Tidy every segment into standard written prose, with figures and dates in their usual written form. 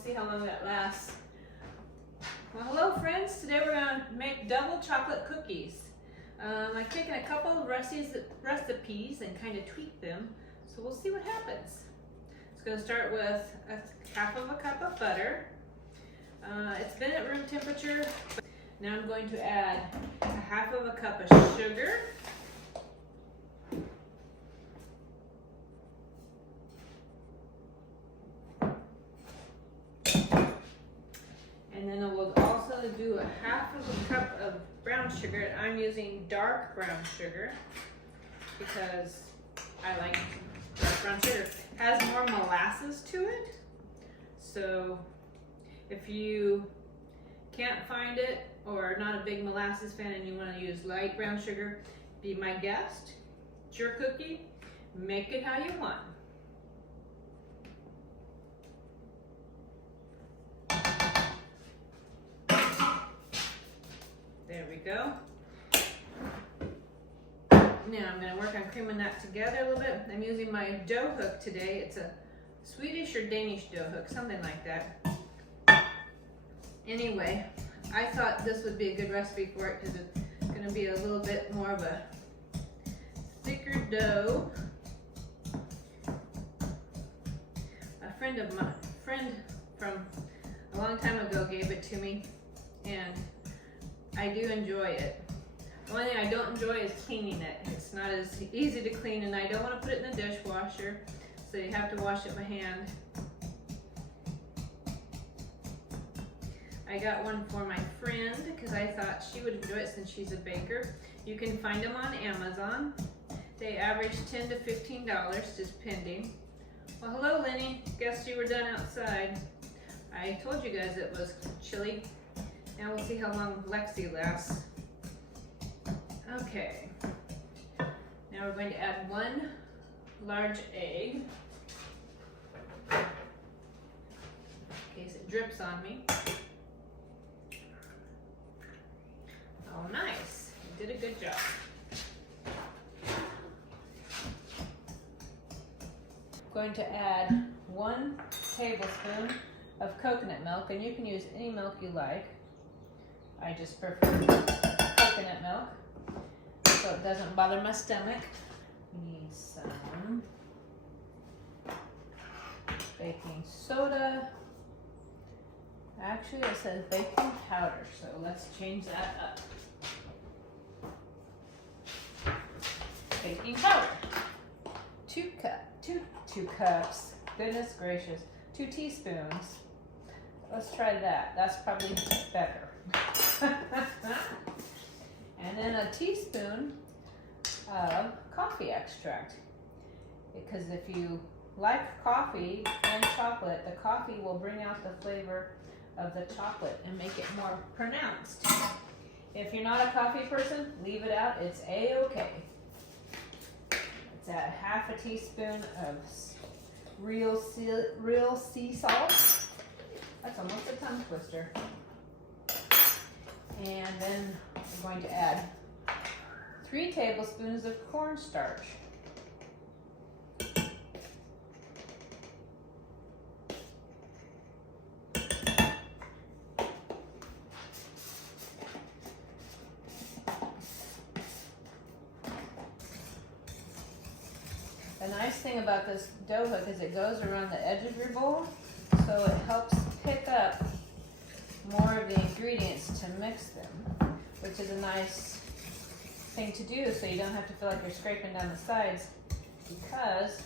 see how long that lasts. Well, hello friends. Today we're going to make double chocolate cookies. I've taken a couple of recipes and kind of tweaked them, so we'll see what happens. It's going to start with half of a cup of butter. It's been at room temperature. Now I'm going to add half of a cup of sugar. And then we'll also do a half of a cup of brown sugar. I'm using dark brown sugar because I like dark brown sugar. It has more molasses to it. So if you can't find it or not a big molasses fan and you want to use light brown sugar, be my guest. It's your cookie. Make it how you want. There we go. Now I'm going to work on creaming that together a little bit. I'm using my dough hook today. It's a Swedish or Danish dough hook, something like that. Anyway, I thought this would be a good recipe for it because it's going to be a little bit more of a thicker dough. A friend from a long time ago gave it to me, and I do enjoy it. The only thing I don't enjoy is cleaning it. It's not as easy to clean, and I don't want to put it in the dishwasher, so you have to wash it by hand. I got one for my friend because I thought she would enjoy it since she's a baker. You can find them on Amazon. They average $10 to $15, just pending. Well, hello, Lenny. Guess you were done outside. I told you guys it was chilly. Now we'll see how long Lexi lasts. Okay. Now we're going to add 1 large egg. In case it drips on me. Oh, nice. You did a good job. I'm going to add 1 tablespoon of coconut milk, and you can use any milk you like. I just prefer coconut milk so it doesn't bother my stomach. We need some baking soda. Actually, it says baking powder, so let's change that up. Baking powder. 2 cups. Goodness gracious. 2 teaspoons. Let's try that. That's probably better. And then a teaspoon of coffee extract. Because if you like coffee and chocolate, the coffee will bring out the flavor of the chocolate and make it more pronounced. If you're not a coffee person, leave it out. It's a-okay. Let's add half a teaspoon of real sea salt. That's almost a tongue twister. And then we're going to add 3 tablespoons of cornstarch. The nice thing about this dough hook is it goes around the edge of your bowl, so it helps pick up more of the ingredients to mix them, which is a nice thing to do so you don't have to feel like you're scraping down the sides, because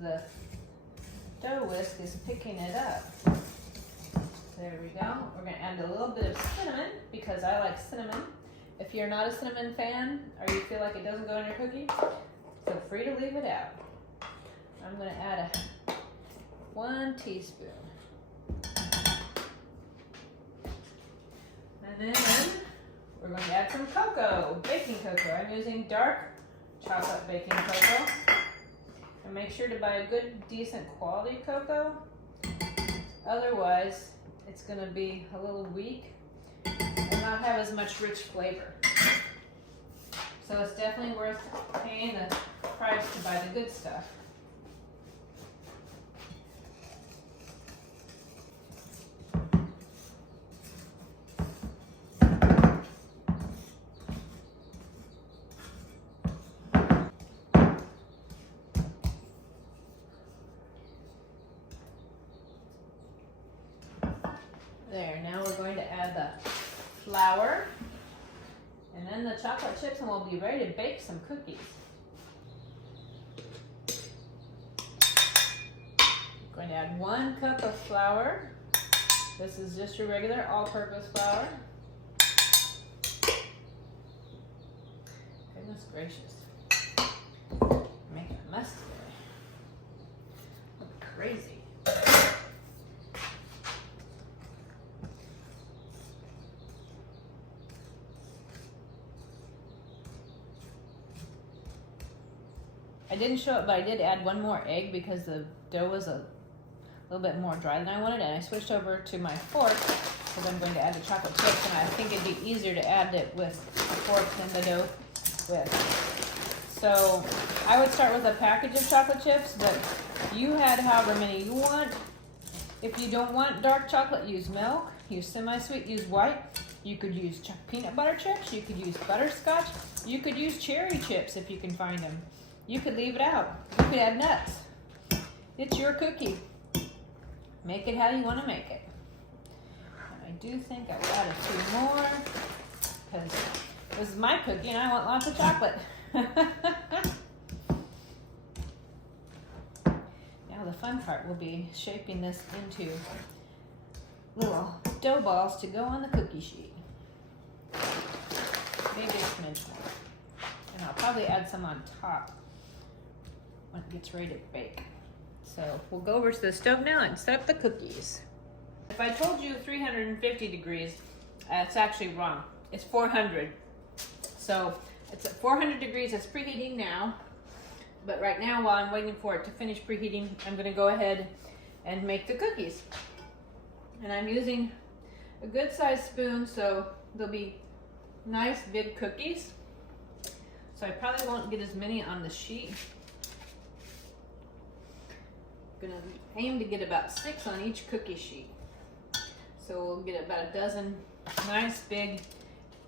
the dough whisk is picking it up. There we go. We're going to add a little bit of cinnamon because I like cinnamon. If you're not a cinnamon fan or you feel like it doesn't go in your cookie, feel free to leave it out. I'm going to add 1 teaspoon. And then we're going to add some cocoa, baking cocoa. I'm using dark chocolate baking cocoa. And make sure to buy a good, decent quality cocoa. Otherwise, it's going to be a little weak and not have as much rich flavor. So it's definitely worth paying the price to buy the good stuff. There, now we're going to add the flour and then the chocolate chips, and we'll be ready to bake some cookies. I'm going to add 1 cup of flour. This is just your regular all-purpose flour. Goodness gracious. I'm making a mess today. That'd be crazy. I didn't show it, but I did add 1 more egg because the dough was a little bit more dry than I wanted, and I switched over to my fork because I'm going to add the chocolate chips, and I think it'd be easier to add it with a fork than the dough with. So I would start with a package of chocolate chips, but you had however many you want. If you don't want dark chocolate, use milk. Use semi-sweet, use white. You could use peanut butter chips. You could use butterscotch. You could use cherry chips if you can find them. You could leave it out. You could add nuts. It's your cookie. Make it how you want to make it. And I do think I will add a few more because this is my cookie and I want lots of chocolate. Now the fun part will be shaping this into little dough balls to go on the cookie sheet. Maybe a smidge more. And I'll probably add some on top when it gets ready to bake. So we'll go over to the stove now and set up the cookies. If I told you 350 degrees, it's actually wrong. It's 400. So it's at 400 degrees, it's preheating now. But right now, while I'm waiting for it to finish preheating, I'm gonna go ahead and make the cookies. And I'm using a good sized spoon, so they'll be nice big cookies. So I probably won't get as many on the sheet. I'm gonna aim to get about 6 on each cookie sheet. So we'll get about a dozen nice big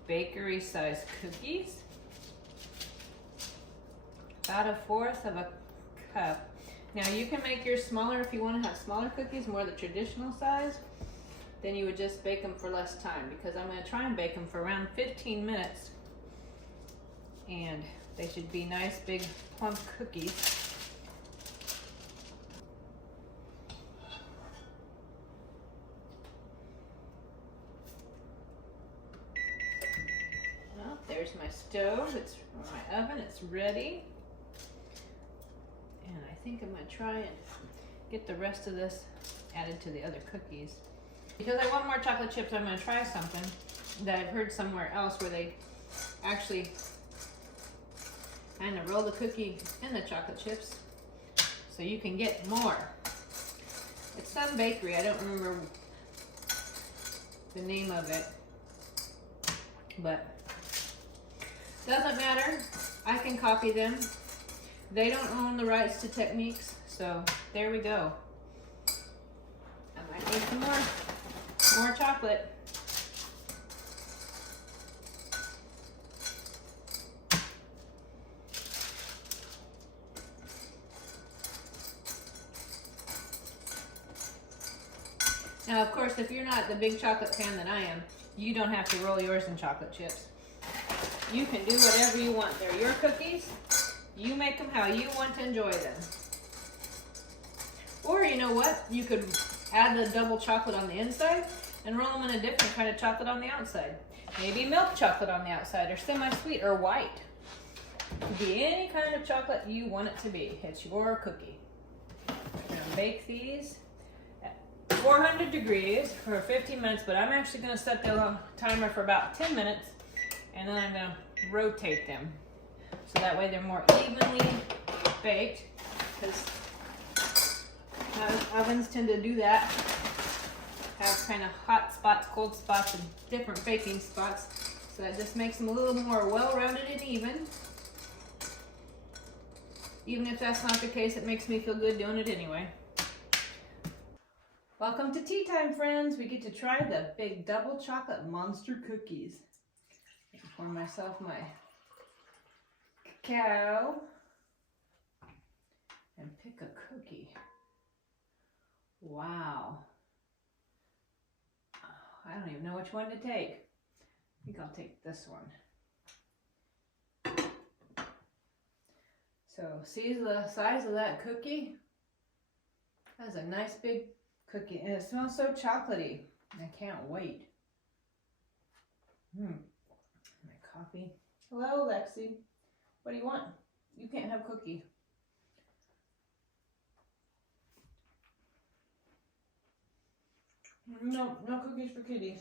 bakery sized cookies. About 1/4 of a cup. Now you can make yours smaller if you want to have smaller cookies, more the traditional size. Then you would just bake them for less time, because I'm going to try and bake them for around 15 minutes. And they should be nice big plump cookies. Well, there's my stove, it's my oven, it's ready. And I think I'm going to try and get the rest of this added to the other cookies. Because I want more chocolate chips, I'm going to try something that I've heard somewhere else where they actually kind of roll the cookie in the chocolate chips so you can get more. It's some bakery, I don't remember the name of it, but doesn't matter. I can copy them. They don't own the rights to techniques, so there we go. I might need some more chocolate. Now, of course, if you're not the big chocolate fan that I am, you don't have to roll yours in chocolate chips. You can do whatever you want. They're your cookies. You make them how you want to enjoy them. Or you know what? You could add the double chocolate on the inside and roll them in a different kind of chocolate on the outside. Maybe milk chocolate on the outside, or semi-sweet, or white. It could be any kind of chocolate you want it to be. It's your cookie. We're gonna bake these at 400 degrees for 15 minutes, but I'm actually gonna set the timer for about 10 minutes, and then I'm gonna rotate them. So that way they're more evenly baked, because ovens tend to do that. Have kind of hot spots, cold spots, and different baking spots. So that just makes them a little more well-rounded and even. Even if that's not the case, it makes me feel good doing it anyway. Welcome to tea time, friends. We get to try the big double chocolate monster cookies. I can pour myself my cacao and pick a cookie. Wow. I don't even know which one to take. I think I'll take this one. So see the size of that cookie? That's a nice big cookie, and it smells so chocolatey. I can't wait. My coffee. Hello, Lexi. What do you want? You can't have cookie. No, no cookies for kitties.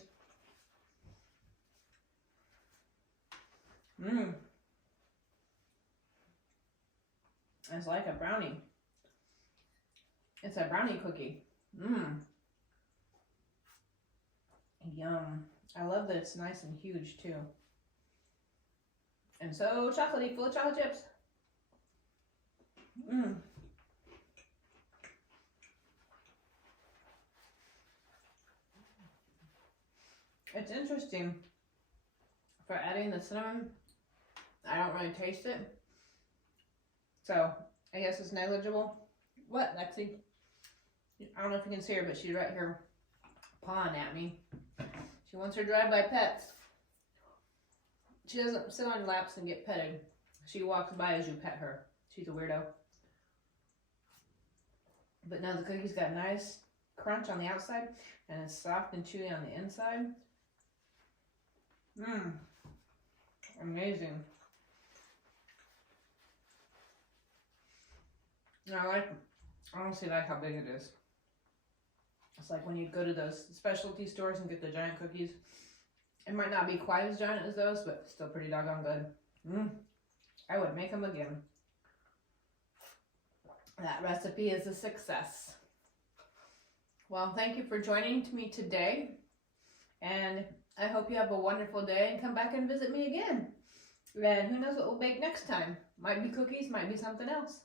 It's like a brownie. It's a brownie cookie. Yum. I love that it's nice and huge too. And so chocolatey, full of chocolate chips. It's interesting. For adding the cinnamon, I don't really taste it. So I guess it's negligible. What, Lexi? I don't know if you can see her, but she's right here pawing at me. She wants her drive-by pets. She doesn't sit on your laps and get petted. She walks by as you pet her. She's a weirdo. But now the cookie's got a nice crunch on the outside and it's soft and chewy on the inside. Amazing. I honestly like how big it is. It's like when you go to those specialty stores and get the giant cookies. It might not be quite as giant as those, but still pretty doggone good. I would make them again. That recipe is a success. Well, thank you for joining me today. And I hope you have a wonderful day and come back and visit me again. And who knows what we'll bake next time. Might be cookies, might be something else.